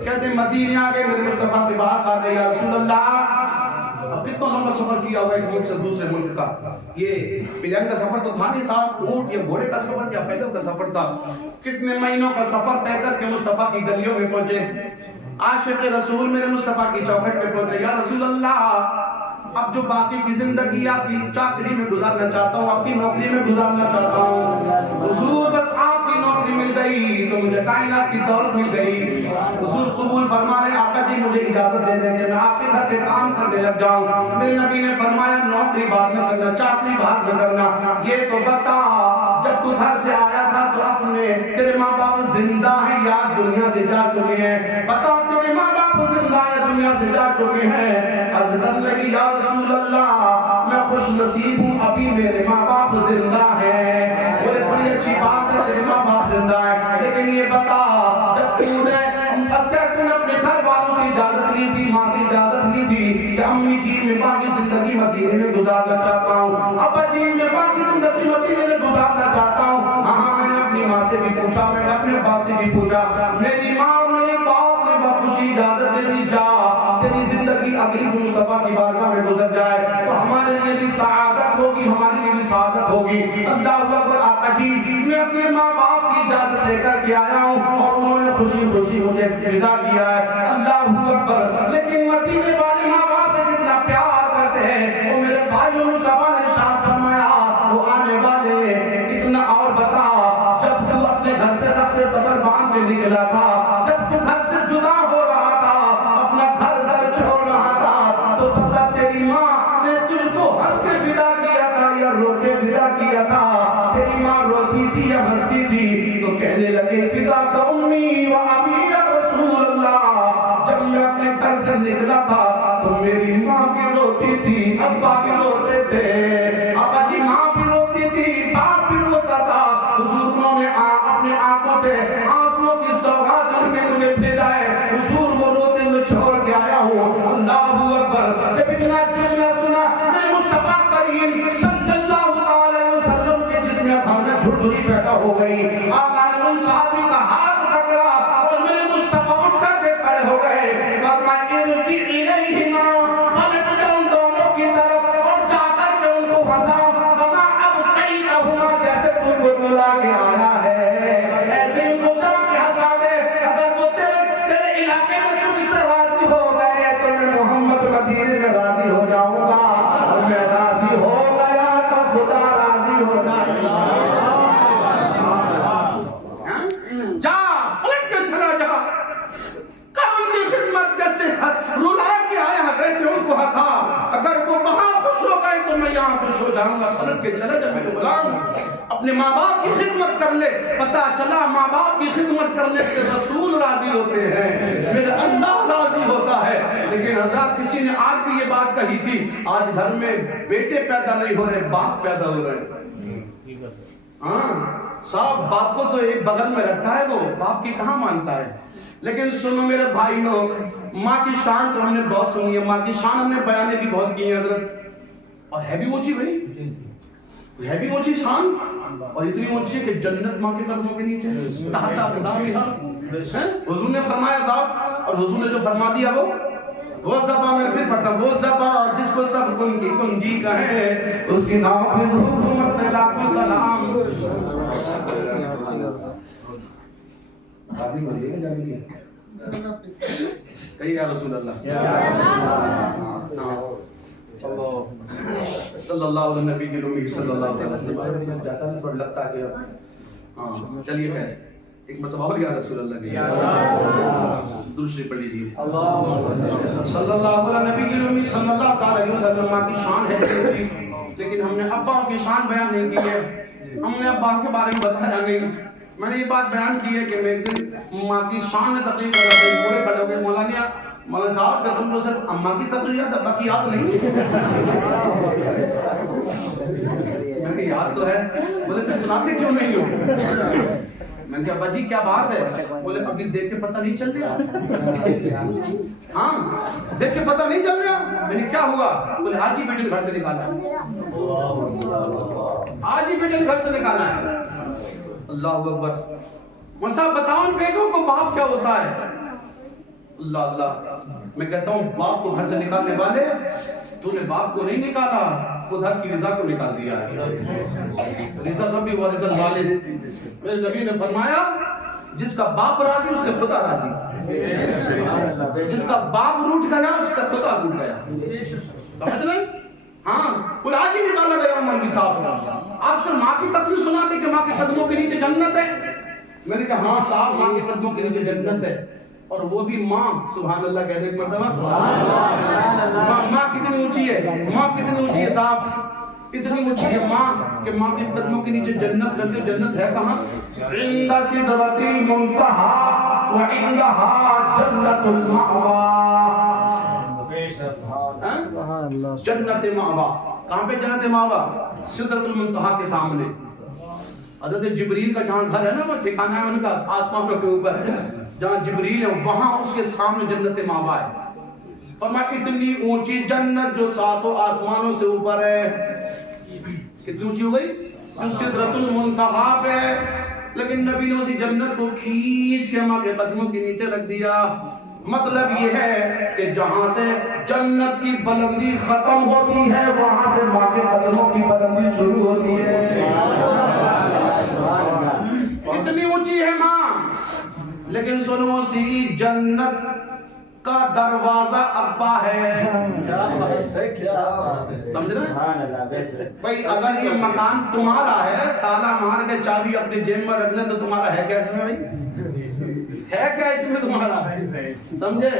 کہتے ہیں مدینے آ گئے, میرے مصطفیٰ کے پاس آ گئے, یا رسول اللہ اب کتنا لمبا سفر کیا ہوا ایک ملک سے دوسرے ملک کا, یہ پلین کا سفر تو تھا نہیں صاحب, اونٹ یا گھوڑے کا سفر یا پیدل کا سفر تھا, کتنے مہینوں کا سفر طے کر کے مصطفیٰ کی گلیوں میں پہنچے. عاشق رسول میرے مصطفیٰ کی چوکھٹ پہ پہنچے, یا رسول اللہ اب جو باقی کی زندگی آپ کی چاکری میں گزارنا چاہتا ہوں, آپ کی نوکری میں گزارنا چاہتا ہوں. حضور بس آپ کی نوکری مل گئی تو مجھے کائنات کی دولت مل گئی. حضور قبول فرما رہے, آقا جی مجھے اجازت دے دیں کہ میں آپ کے گھر کے کام کرنے لگ جاؤں. میرے نبی نے فرمایا نوکری بعد میں کرنا, چاکری بعد میں کرنا, یہ تو بتا جب تو گھر سے آیا تھا تو اپنے تیرے ماں باپ زندہ ہیں یا دنیا سے جا چکے ہیں؟ بتا تیرے ماں باپ زندہ ہیں دنیا سے جا چکے ہیں؟ عرض کرنے لگی یا رسول اللہ میں خوش نصیب ہوں, ابھی میرے ماں باپ زندہ ہیں. بولے بڑی اچھی بات ہے تیرے ماں باپ زندہ ہیں, لیکن یہ بتا جب تو نے اپنے گھر والوں سے اجازت لی تھی, ماں سے اجازت لی تھی کہ امی جی میں باقی زندگی مدینے میں گزارنا چاہتا ہوں, ابا جی میں باقی زندگی مدینے میں گزارنا چاہتا ہوں. ہاں میں نے اپنی ماں سے بھی پوچھا, میں نے اپنے باپ سے بھی پوچھا, میری ماں اور میرے باپ نے بخوشی اجازت دے دی, جا تیری زندگی اگلی مصطفیٰ کی بارگاہ میں گزر جائے تو ہمارے لیے بھی سعادت ہوگی, ہمارے لیے بھی سعادت ہوگی. اللہ اکبر. آقا جی میں اپنے ماں باپ کی اجازت لے کر کے آیا ہوں اور انہوں نے خوشی خوشی مجھے فدا کیا ہے. اللہ اکبر. لیکن مدینے والے ماں باپ سے کتنا پیار کرتے ہیں, وہ میرے بھائیوں مصطفیٰ نے ارشاد فرمایا وہ آنے والے. اتنا اور بتا جب تو اپنے گھر سے رخت سفر باندھ کے نکلا تھا, جب تو گھر سے جدا ہو رہا تھا, اپنا گھر در چھوڑ رہا تھا, تو پتہ تیری ماں نے تجھ کو ہنس کے ودا کیا تھا یا رو کے ودا کیا تھا؟ تیری ماں روتی تھی یا ہنستی تھی؟ تو کہنے لگے فدا کا امی و ابی یا رسول اللہ, جب میں اپنے گھر سے نکلا تھا تو میری ماں بھی روتی تھی, ابا بھی روتے تھے, ابا جی ماں بھی روتی تھی, باپ بھی روتا تھا. حضور انہوں نے اپنے آنکھوں سے آنسوؤں کی سوغات کر کے مجھے بھیجا ہے. حضور وہ روتے ہوئے چھوڑ کے آیا ہوں. اللہ اکبر. جب اتنا جملہ سنا میں مصطفیٰ کریم صلی اللہ علیہ وسلم کے جسم میں جھرجھری پیدا ہو گئی. آقا نے ان صحابی کا ہاتھ پکڑا اور میرے مصطفیٰ اٹھ کر کے کھڑے ہو گئے. فرمایا ارجع الیہما, پلٹ جا ان دونوں کی طرف اور جا کر کے ان کو ہنسا. کما ابقیتہما, جیسے تم کو بلا کے آیا ہے ایسے ان کو جا کے ہنسا دے. اگر وہ تیرے علاقے میں تجھ سے راضی ہو گئے تو میں محمد مدینے میں راضی ہو جاؤں گا, اور میں راضی ہو گیا تو خدا راضی ہو جائے گا. جا پلٹ کے چلا جا, کر ان کی خدمت, جیسے رلا کے آیا ہے ویسے ان کو ہنسا. اگر وہ وہاں خوش ہو گئے تو میں یہاں خوش ہو جاؤں گا. پلٹ کے چلے جا میرے غلام, اپنے ماں باپ کی خدمت کر لے. پتا چلا ماں باپ کی خدمت کرنے سے رسول راضی ہوتے ہیں, میرا اللہ راضی ہوتا ہے. لیکن حضرات کسی نے آج بھی یہ بات کہی تھی, آج گھر میں بیٹے پیدا نہیں ہو رہے, باپ پیدا ہو رہے ہیں. ہاں صاحب باپ کو تو ایک بغل میں رکھتا ہے, وہ باپ کی کہاں مانتا ہے. لیکن سنو میرے بھائی ہو, ماں کی شان تو ہم نے بہت سنی ہے, ماں کی شان ہم نے بیانے بھی بہت کی ہے حضرت, اور ہے بھی اونچی بھائی, ہے بھی اونچی شان, اور اتنی اونچی ہے کہ جنت ماں کے قدموں کے نیچے. حضور نے فرمایا صاحب, اور حضور نے جو فرما دیا وہ زباں میں پھر پڑھتا, وہ زباں جس کو سب کن کی کنجی کہیں, اس کی نافذ حکومت پہ لاکھوں سلام. کہی یا رسول اللہ صلی اللہ علیہ نبی کی لومی صلی اللہ علیہ وسلم. جاتا ہے تھوڑا لگتا ہے کہ چلیے خیر ایک مرتبہ اور یا رسول اللہ کی دوسری پڑھ لیجیے. صلی اللہ علیہ نبی کی لومی صلی اللہ علیہ وسلم کی شان ہے, لیکن ہم نے ابا کی شان بیان نہیں کی ہے, ہم نے ابا کے بارے میں بتایا نہیں. میں نے یہ بات بیان کی ہے کہ میں ایک دن ماں کی شان میں تقریر کر رہا تھا, پورے کھڑے ہو گئے, مولانا صاحب قسم کو صرف اماں کی تقریر یاد, ابا کی یاد نہیں. میں نے یاد تو ہے. بولے پھر سناتے کیوں نہیں ہو؟ میں نے کہا ابا جی کیا بات ہے؟ بولے ابھی دیکھ کے پتہ نہیں چل رہا. ہاں دیکھ کے پتہ نہیں چل رہا. میں نے کیا ہوا؟ بولے آج ہی بیٹے نے گھر سے نکالا, آج ہی بیٹے نے گھر سے نکالا ہے. اللہ اکبر. صاحب بتاؤ ان بیٹوں کو باپ کیا ہوتا ہے؟ اللہ اللہ، میں کہتا ہوں باپ کو گھر سے نکالنے والے، تو نے باپ کو نہیں نکالا، خدا کی رضا کو نکال دیا ہے۔ رضا ربی و رضا الوالد، میرے نبی نے فرمایا جس کا باپ راضی اس سے خدا راضی، جس کا باپ روٹ گیا اس کا خدا روٹ گیا، سمجھ لیں؟ ہاں کوئی آج ہی نکالا گیا مولوی صاحب، آپ سے ماں کی تقریر سناتے کہ ماں کے قدموں کے نیچے جنت ہے؟ میں نے کہا ہاں صاحب ماں کے قدموں کے نیچے جنت ہے، اور وہ بھی ماں، سبحان اللہ کہہ دے ایک مرتبہ، ماں کتنی اونچی ہے، ماں کتنی اونچی ہے صاحب، اتنی اونچی ہے ماں کہ ماں کے قدموں کے نیچے جنت رہتی ہے۔ جنت ہے کہاں؟ عند سدرۃ المنتہی وعندہا جنت المأویٰ، جنت مأویٰ، کہاں پہ جنت مأویٰ؟ سدرۃ المنتہی کے سامنے۔ حضرت جبریل کا جہاں گھر ہے نا، وہ ٹھکانہ ہے ان کا آسمانوں کے اوپر، جہاں جبریل ہے وہاں اس کے سامنے جنت مأویٰ ہے۔ فرمایا اتنی اونچی جنت جو ساتوں آسمانوں سے اوپر ہے، کتنی اونچی ہو گئی؟ جو سدرۃ المنتہی پہ، لیکن نبی نے اسی جنت کو کھینچ کے ماں کے قدموں کے نیچے رکھ دیا۔ مطلب یہ ہے کہ جہاں سے جنت کی بلندی ختم ہوتی ہے وہاں سے ماں کے قدموں کی بلندی شروع ہوتی ہے۔ اتنی اونچی ہے ماں، لیکن سنو سی جنت کا دروازہ ابا ہے، سمجھ رہے؟ بھائی اگر یہ مکان تمہارا ہے، تالا مار کے چابی اپنی جیب میں رکھ لیں تو تمہارا ہے کیا اس میں؟ بھائی ہے کیا اس میں تمہارا؟ سمجھے؟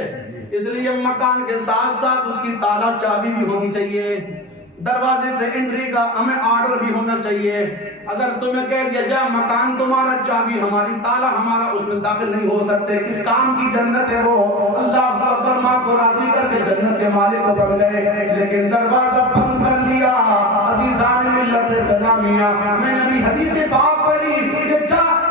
اس لیے مکان کے ساتھ ساتھ اس کی تالا چابی بھی ہونی چاہیے، دروازے سے انٹری کا ہمیں آرڈر بھی ہونا چاہیے۔ اگر تمہیں کہہ دیا جائے مکان تمہارا چابی ہماری تالا ہمارا، اس میں داخل نہیں ہو سکتے، کس کام کی جنت ہے وہ؟ اللہ اکبر، ماں کو راضی کر کے جنت کے مالک کو بن گئے، لیکن دروازہ بند کر لیا۔ عزیزان ملت اسلامیہ، میں نے ابھی حدیث پاک پڑھی کہ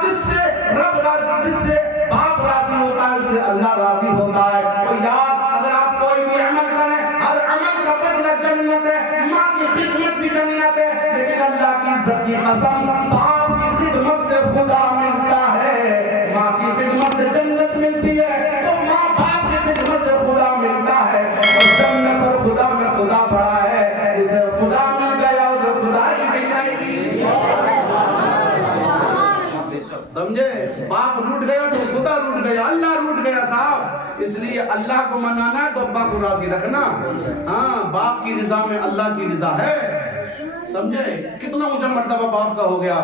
جس سے رب راضی، جس سے باپ راضی ہوتا ہے اس سے اللہ راضی ہوتا ہے۔ اور یار اگر آپ کوئی بھی عمل کریں، ہر عمل کا بدلہ جنت ہے، ماں کی خدمت بھی جنت ہے، لیکن اللہ کی عزت کی قسم باپ کی خدمت سے خدا ملتا ہے، ماں کی خدمت سے جنت ملتی ہے، تو ماں باپ کی خدمت سے خدا ملتا ہے، اور جنت اور خدا میں خدا بڑا ہے، جسے خدا مل گیا اسے خدائی مل جائے گی۔ سمجھے؟ باپ روٹ گیا تو خدا روٹ گیا، اللہ روٹ گیا صاحب۔ اس لیے اللہ کو منانا ہے تو ابا کو راضی رکھنا، ہاں باپ کی رضا میں اللہ کی رضا ہے، سمجھے؟ کتنا اونچا مرتبہ باپ کا ہو گیا،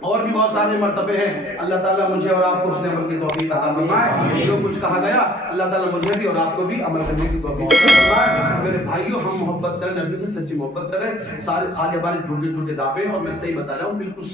اور بھی بہت سارے مرتبے ہیں۔ اللہ تعالیٰ مجھے اور آپ کو اس نے عمل کی توفیق عطا فرمائے، جو کچھ کہا گیا اللہ تعالیٰ مجھے بھی اور آپ کو بھی عمل کرنے کی توفیق عطا فرمائے۔ میرے بھائیوں ہم محبت کریں، نبی سے سچی محبت کریں، سارے خالی ہمارے جھوٹے جھوٹے دعوے، اور میں صحیح بتا رہا ہوں بالکل